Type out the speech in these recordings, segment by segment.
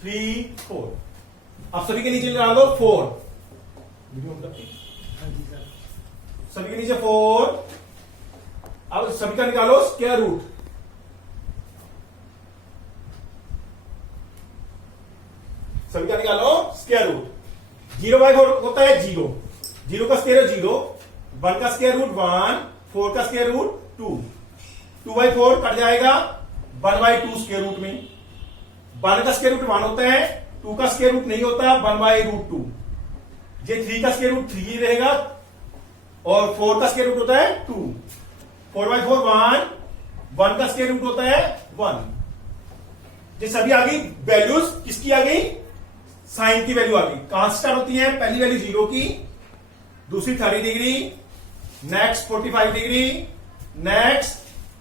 3 4। अब सभी के नीचे निकाल दो 4। सभी के नीचे 4। अब सभी का निकालो स्क्वायर रूट। सभी का निकालो स्क्वायर रूट। 0/4 होता है 0। 0 का स्क्वायर 0। 1 का स्क्वायर रूट 1। 4 का स्क्वायर रूट 2। 2/4 कट जाएगा 1/2 स्क्वायर रूट में। 1 का स्क्वायर रूट 1 होता है। 2 का स्क्वायर रूट नहीं होता 1/√2। ये 3 का स्क्वायर रूट 3 रहेगा और 4 का स्क्वायर रूट होता है 2। 4/4 1। 1 का स्क्वायर रूट होता है 1। ये सभी आ गई वैल्यूज। किसकी आ गई? साइन की वैल्यू आ गई। कहां से स्टार्ट होती है? पहली वैल्यू 0 की, दूसरी 30 degree, next 45 degree, next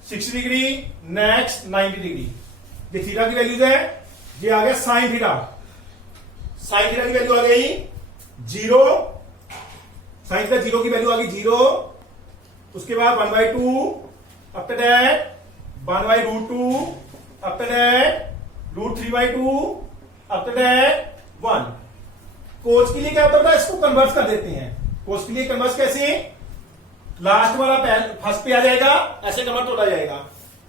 60 degree, next 90 degree. ये थीटा की वैल्यूज है। ये आ गया साइन थीटा। साइन थीटा की वैल्यू आ गई 0। साइन थीटा 0 की वैल्यू आ गई 0। उसके बाद 1/2 after that 1/√2 after that √3/2 after that 1। कोस के लिए क्या होता है? इसको कन्वर्ट कर देते हैं। कोस के लिए कन्वर्ट कैसे? लास्ट वाला फर्स्ट पे आ जाएगा, ऐसे कन्वर्ट होता जाएगा।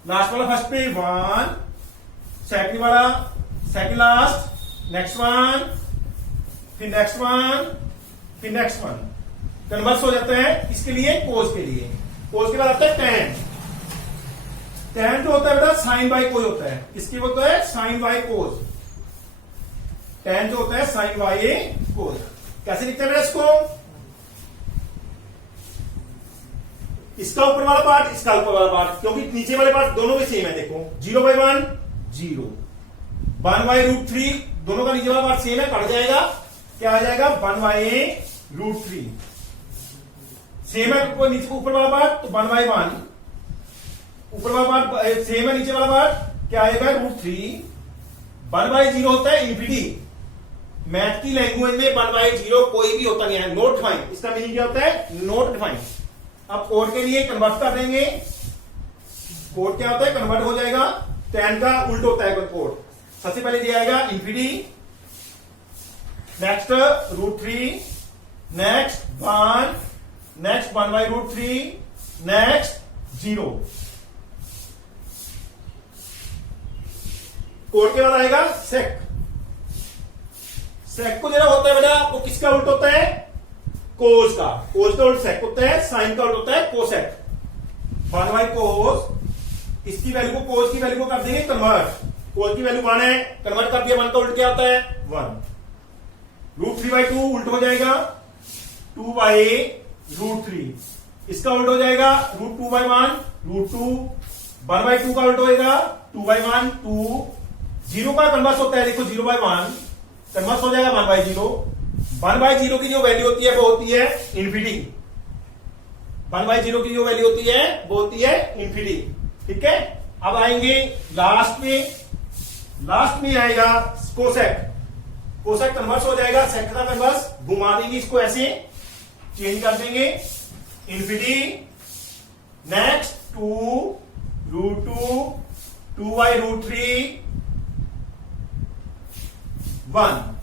लास्ट वाला फर्स्ट पे 1, सेकंड वाला सेकंड लास्ट, नेक्स्ट वन, फिर नेक्स्ट वन, फिर नेक्स्ट वन। कन्वर्स हो जाता है। इसके लिए कोस के लिए। कोस के बाद आता है टेन। टेन जो होता है बेटा साइन बाई कोस होता है। इसकी होता है साइन बाई कोस। टेन जो होता है साइन बाई कोस। कैसे लिखते हैं बेटा इसको? इसका ऊपर वाला पार्ट, इसका ऊपर वाला पार्ट, क्योंकि नीचे वाले पार्ट दोनों में सेम है। देखो 0/1 0, 1/√3 दोनों का नीचे वाला पार्ट सेम है, कट जाएगा। क्या आ जाएगा? 1/√3 सेम है। कोई नीचे ऊपर वाला पार्ट तो 1/1, ऊपर वाला पार्ट सेम है, नीचे वाला पार्ट क्या आएगा? √3। 1/0 होता है इंफिनिटी। मैथ की लैंग्वेज में 1/0 कोई भी होता नहीं है, नॉट डिफाइंड। इसका मीनिंग क्या होता है? Not defined. अब कोड के लिए कन्वर्ट कर देंगे। कोड क्या होता है? कन्वर्ट हो जाएगा। 10 का उल्ट होता है कोड। सबसे पहले दिया आएगा infinity, next √3, next 1, next 1/√3, next 0। Code के बाद आएगा सेक। सेक को देना होता है बेटा, वो किसका उल्ट होता है? कोस का। कोस का उल्ट सेक होता है, साइन का उल्ट होता है कोसेक। 1/कोस। इसकी वैल्यू को, कोस की वैल्यू को कर देंगे कन्वर्ट। कोस की वैल्यू 1 है, कन्वर्ट कर दिया। 1 का उल्ट क्या होता है? 1। √3/2 उल्ट हो जाएगा 2/√3। इसका उल्ट हो जाएगा √2/1 √2। 1/2 का उल्ट होएगा 2/1 2। 0 का कन्वर्स होता है, देखो 0/1 कन्वर्स हो जाएगा 1/0। 1/0 की जो वैल्यू होती है वो होती है इंफिनिटी। 1/0 की जो वैल्यू होती है वो होती है इंफिनिटी। ठीक है। अब आएंगे लास्ट में। लास्ट में आएगा कोसेक। कोसेक कन्वर्स हो जाएगा सेक का कन्वर्स। घुमा देंगे इसको, ऐसे चेंज कर देंगे। Infinity, next 2√2, 2/√3, 1।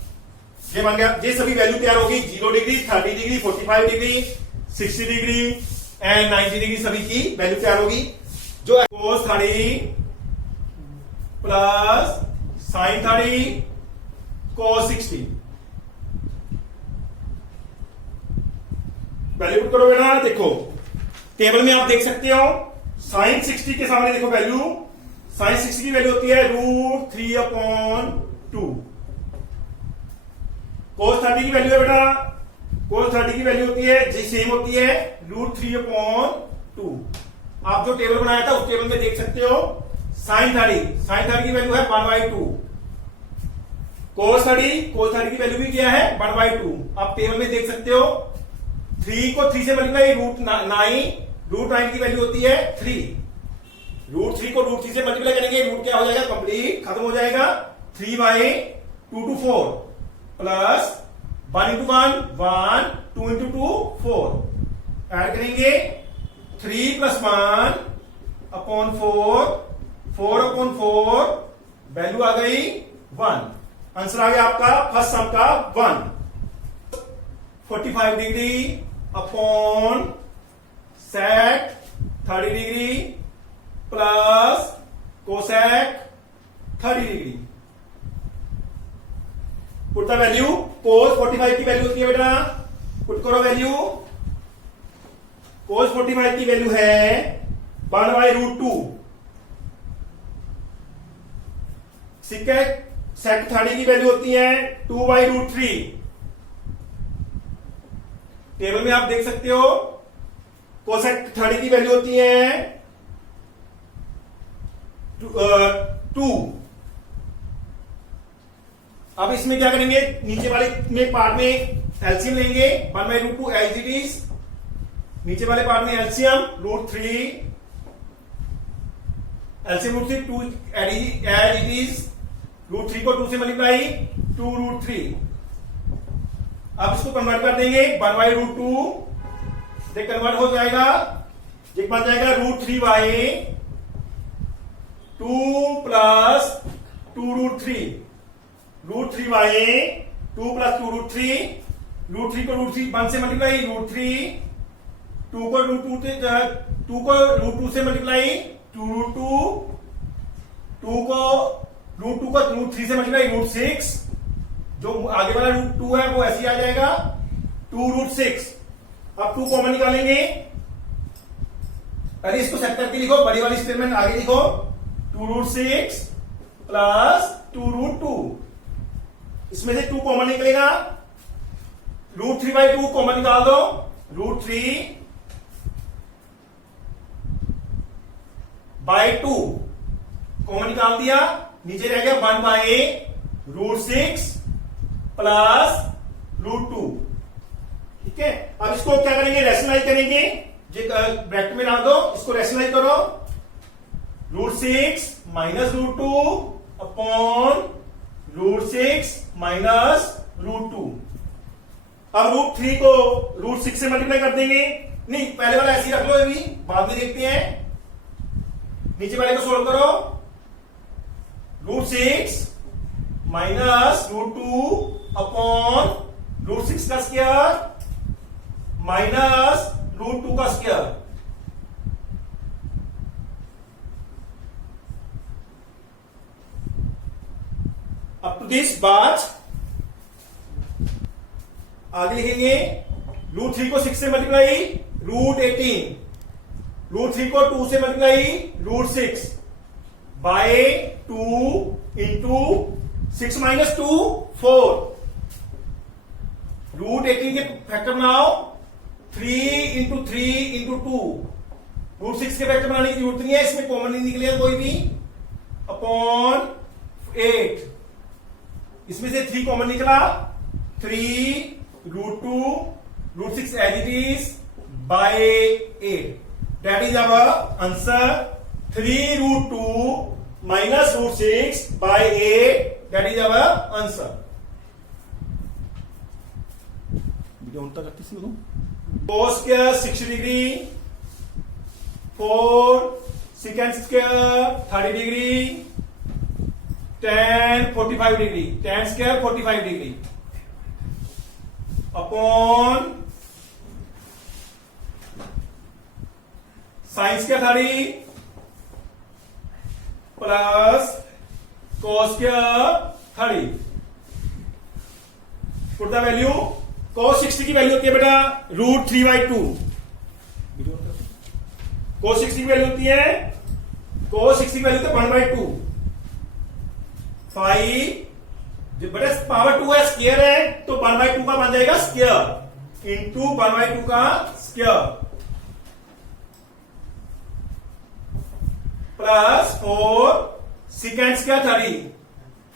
ये बन गया। ये सभी वैल्यू तैयार होगी। 0 degree, 30 degree, 45 degree, 60 degree and 90 degree सभी की वैल्यू तैयार होगी। जो कोस 30 प्लस साइन 30 कोस 60। वैल्यू पुट करो बेटा। देखो टेबल में आप देख सकते हो साइन 60 के सामने देखो वैल्यू। साइन 60 की वैल्यू होती है √3/2। कोस 30 की वैल्यू है बेटा, कोस 30 की वैल्यू होती है जी सेम होती है √3/2। आप जो टेबल बनाया था उस टेबल में देख सकते हो साइन 30 की वैल्यू है 1/2। कोस 30 की वैल्यू भी क्या है? 1/2। आप टेबल में देख सकते हो 3 को 3 से मल्टीप्लाई √9 की वैल्यू होती है 3। √3 को √3 से मल्टीप्लाई करेंगे, रूट क्या हो जाएगा? कंप्लीट खत्म हो जाएगा। 3/2 to 4 plus 1 into 1 1, 2 into 2 4। Add करेंगे 3 + 1/4, 4/4 वैल्यू आ गई 1। आंसर आ गया आपका फर्स्ट सम का 1। 45 degree upon sec 30 degree plus cosec 30 degree. Put the value. Cos 45 की वैल्यू होती है बेटा, पुट करो वैल्यू। कोस 45 की वैल्यू है 1/√2। सेक 30 की वैल्यू होती है 2/√3। टेबल में आप देख सकते हो कोसेक 30 की वैल्यू होती है 2। अब इसमें क्या करेंगे, नीचे वाले में पार्ट में एलसीएम लेंगे 1/√2 एज इट इज। नीचे वाले पार्ट में LCM √3, LCM √3 2 as it is. √3 को 2 से मल्टीप्लाई 2√3। अब इसको कन्वर्ट कर देंगे 1/√2 से कन्वर्ट हो जाएगा, ये बन जाएगा √3/2 प्लस 2√3। √3/2 प्लस 2√3। √3 को √3 1 से मल्टीप्लाई √3। 2 को √2 से मल्टीप्लाई 2√2। 2 को √3 से मल्टीप्लाई √6। जो आगे वाला √2 है वो ऐसे ही आ जाएगा 2√6। अब 2 कॉमन निकालेंगे, पहले इसको सेट करके लिखो, बड़ी वाली स्टेटमेंट आगे लिखो 2√6 प्लस 2√2। इसमें से 2 कॉमन निकलेगा, √3/2 कॉमन निकाल दो, √3/2 कॉमन निकाल दिया, नीचे रह गया 1/√6 प्लस √2। ठीक है, अब इसको क्या करेंगे, रैशनलाइज करेंगे, ब्रैकेट में डाल दो, इसको रैशनलाइज करो। √6 माइनस √2 अपॉन √6 माइनस √2। अब √3 को √6 से मल्टीप्लाई कर देंगे, नहीं पहले वाला ऐसे ही रख लो, अभी बाद में देखते हैं। नीचे वाले को सोल्व करो, √6 माइनस √2 अपॉन √6 का स्क्वायर माइनस √2 का स्क्वायर। अप टू दिस बात आगे लिखेंगे, √3 को 6 से मल्टीप्लाई √18। √3 को 2 से मल्टीप्लाई √6 बाय 2 इंटू 6 माइनस 2 4। √18 के फैक्टर बनाओ 3 इंटू 3 इंटू 2। √6 के फैक्टर बनाने की जरूरत नहीं है, इसमें कॉमन नहीं निकलेगा कोई भी, अपॉन 8। इसमें से 3 कॉमन निकला, 3 √2 √6 as it is by 8। That is our answer 3√2 minus √6 by 8। That is our answer. cos square 60 degree 4 second square 30 degree tan 45 degree, tan square 45 degree upon sin square 30 plus cos square 30। Put the value. cos 60 की value होती है बेटा √3/2। cos 60 की value होती है, cos 60 की value होती है 1/2। 5 बेटा पावर 2 है, स्क्वायर है, तो 1/2 का बन जाएगा स्क्वायर इंटू 1/2 का square plus 4 second square 30।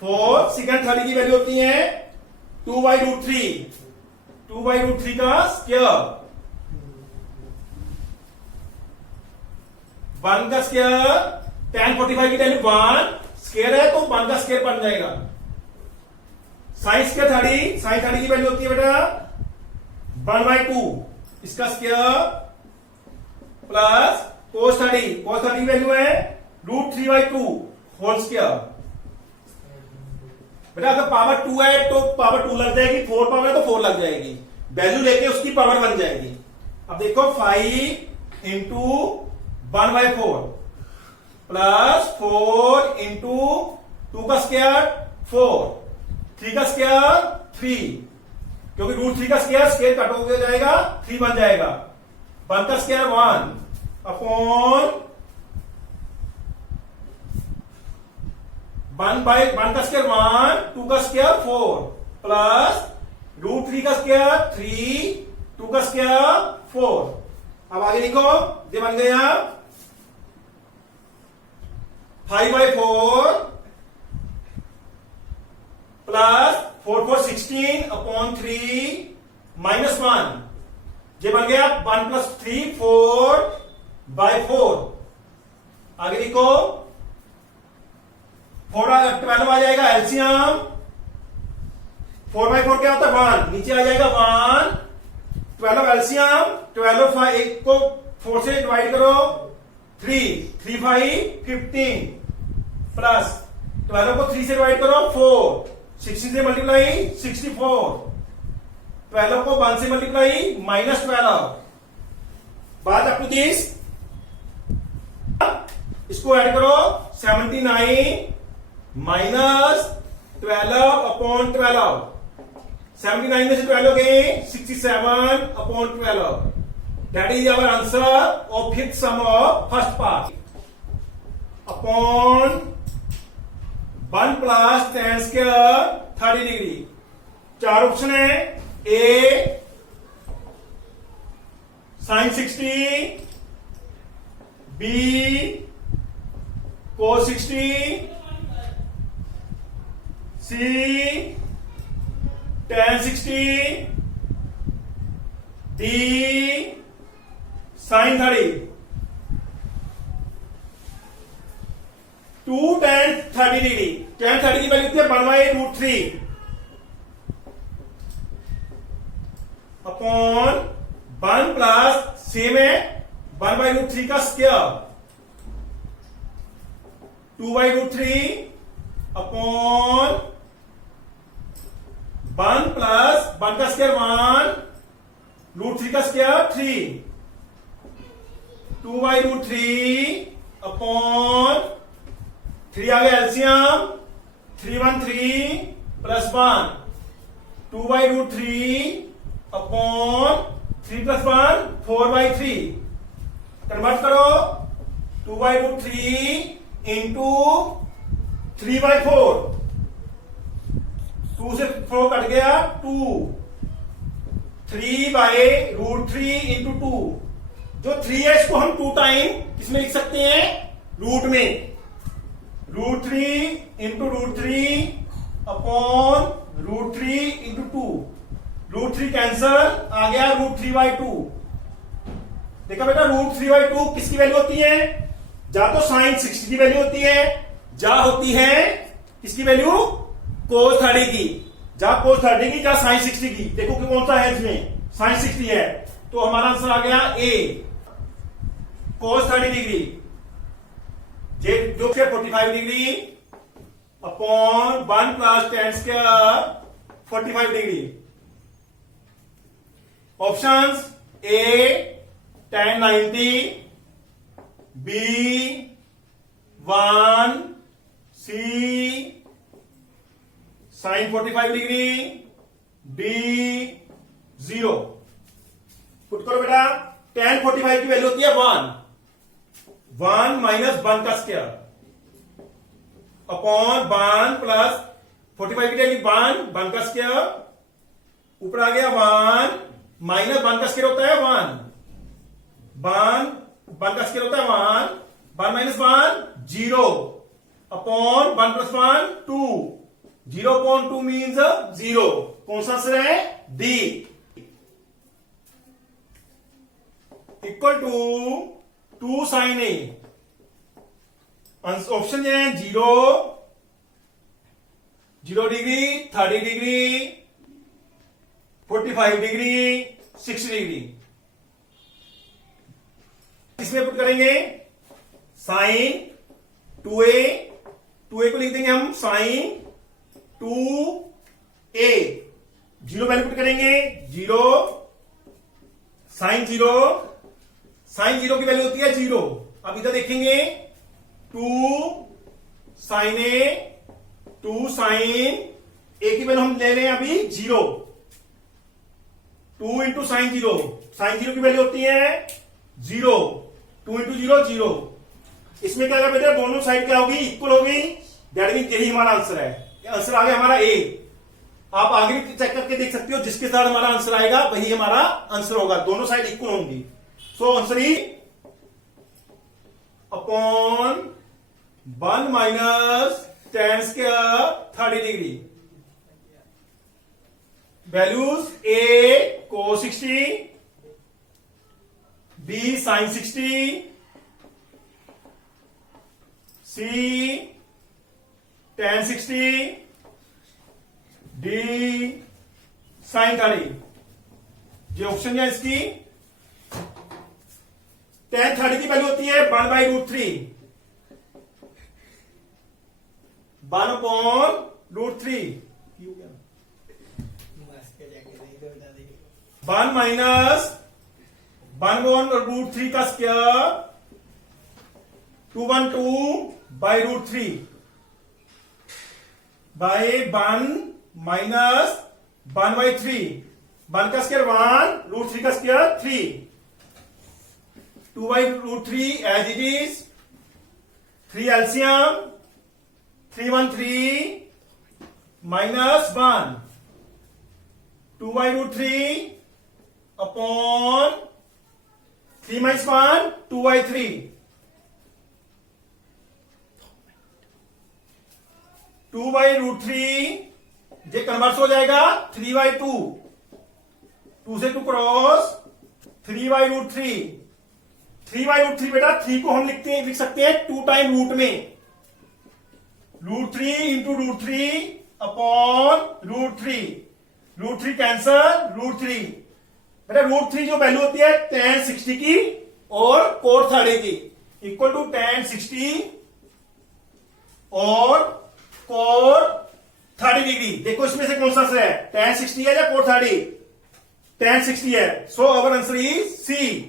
4 second 30 की वैल्यू होती है 2/√3। 2/√3 का स्क्वायर, 1 का स्क्वायर, tan 45 की वैल्यू 1 स्क्वायर है तो 1 का स्क्वायर बन जाएगा। sin स्क्वायर 30, sin 30 की वैल्यू होती है बेटा 1/2 इसका स्क्वायर प्लस cos 30, cos 30 की वैल्यू है √3/2 होल स्क्वायर। बेटा अगर पावर 2 है तो पावर 2 लग जाएगी, 4 पावर है तो 4 लग जाएगी, वैल्यू लेके उसकी पावर बन जाएगी। अब देखो 5 इंटू 1/4 प्लस 4 इंटू 2 का स्क्वायर 4, 3 का स्क्वायर 3, क्योंकि √3 का स्क्वायर कट हो जाएगा 3 बन जाएगा। 1 का स्क्वायर 1 अपॉन 1 का स्क्वायर 1, 2 का स्क्वायर 4 प्लस √3 का स्क्वायर 3, 2 का स्क्वायर 4। अब आगे लिखो, ये बन गया 5/4 प्लस 4 4 16 अपॉन 3 माइनस 1, ये बन गया 1 प्लस 3 4/4। आगे लिखो 12 आ जाएगा एलसीएम, 4/4 क्या होता है 1, नीचे आ जाएगा 1, 12 एलसीएम, 12 5 को 4 से डिवाइड करो 3, 3 5 15 प्लस 12 को 3 से डिवाइड करो 4, 60 से मल्टीप्लाई 64, 12 को 1 से मल्टीप्लाई -12। बात अप टू दिस, इसको ऐड करो 79 माइनस 12 अपॉन 12, 79 में से 12 गए 67 upon 12। That is our answer of fifth sum of first part. Upon 1 plus tan square 30 degree. 4 option है, A sin 60, B cos 60, C tan 60, D sin 30। 2 tan 30 degree, tan 30 की value कितनी है 1/√3 upon 1 plus same है 1/√3 का square 2/√3 upon 1 plus 1 का square 1, √3 का square 3, 2/√3 upon 3 आ गया LCM, 3 1 3 plus 1, 2/√3 upon 3 plus 1 4/3। Convert करो 2/√3 इंटू 3/4, 2 से 4 कट गया 2, 3/√3 इंटू 2। जो 3 है इसको हम 2 टाइम किसमें लिख सकते हैं, रूट में, √3 इंटू √3 अपॉन √3 इंटू 2, √3 कैंसल आ गया √3/2। देखा बेटा √3/2 किसकी वैल्यू होती है, जा तो sin 60 की वैल्यू होती है, जा होती है किसकी वैल्यू cos 30 की, जा cos 30 की, जा sin 60 की। देखो कि कौन सा है इसमें, sin 60 है, तो हमारा आंसर आ गया ए cos 30 डिग्री, जो 45 degree upon 1 plus tan square 45 degree. Options A tan 90, B 1, C sin 45 degree, D 0। Put करो बेटा, tan 45 की वैल्यू होती है 1 माइनस 1 का स्क्वायर अपॉन 1 प्लस 45 की वैल्यू 1 का स्क्वायर, ऊपर आ गया 1 माइनस 1 का स्क्वायर होता है 1 का स्क्वायर होता है 1 minus 1 0 upon 1 plus 1 2, 0 upon 2 means 0। कौन सा आंसर है, D. Equal to 2 sin A. Option है 0 डिग्री, 30 डिग्री, 45 डिग्री, 60 डिग्री। इसमें पुट करेंगे sin 2a को लिख देंगे हम sin 2a, zero value put करेंगे, 0 साइन 0, साइन 0 की वैल्यू होती है 0। अब इधर देखेंगे 2 साइन ए, 2 साइन ए की वैल्यू हम ले रहे हैं अभी 0, 2 इंटू साइन 0, साइन 0 की वैल्यू होती है 0, 2 इंटू 0 0। इसमें क्या होगा बेटा, दोनों साइड क्या होगी, इक्वल होगी, दैट मीन यही हमारा आंसर है। आंसर आ गया हमारा ए। आप आगे भी चेक करके देख सकते हो, जिसके साथ हमारा आंसर आएगा वही हमारा आंसर होगा, दोनों साइड इक्वल होंगी। सो आंसर ही upon 1 minus tan square 30 degree. Values A cos 60, B sin 60, C tan 60, D sin 30। ये ऑप्शन है इसकी। tan 30 की वैल्यू होती है 1/√3, 1/√3, 1 माइनस 1/√3 का स्क्वायर 212/√3 बाय 1 माइनस 1/3, 1 का स्क्वायर 1, √3 का square 3, 2/√3 as it is, 3 LCM, 313 minus 1, 2/√3 upon 3 minus 1, 2/3, 2/√3 ये कन्वर्स हो जाएगा 3/2, 2 से 2 क्रॉस 3/√3, 3/√3 बेटा 3 को हम लिख सकते हैं 2 टाइम रूट में, √3 इंटू √3 अपॉन √3, √3 कैंसल, √3 बेटा √3 जो वैल्यू होती है tan 60 की और cos 30 की, इक्वल टू tan 60 और cos 30 डिग्री। देखो इसमें से कौन सा है, tan 60 है या cos 30? tan 60 है। सो अवर आंसर इज सी।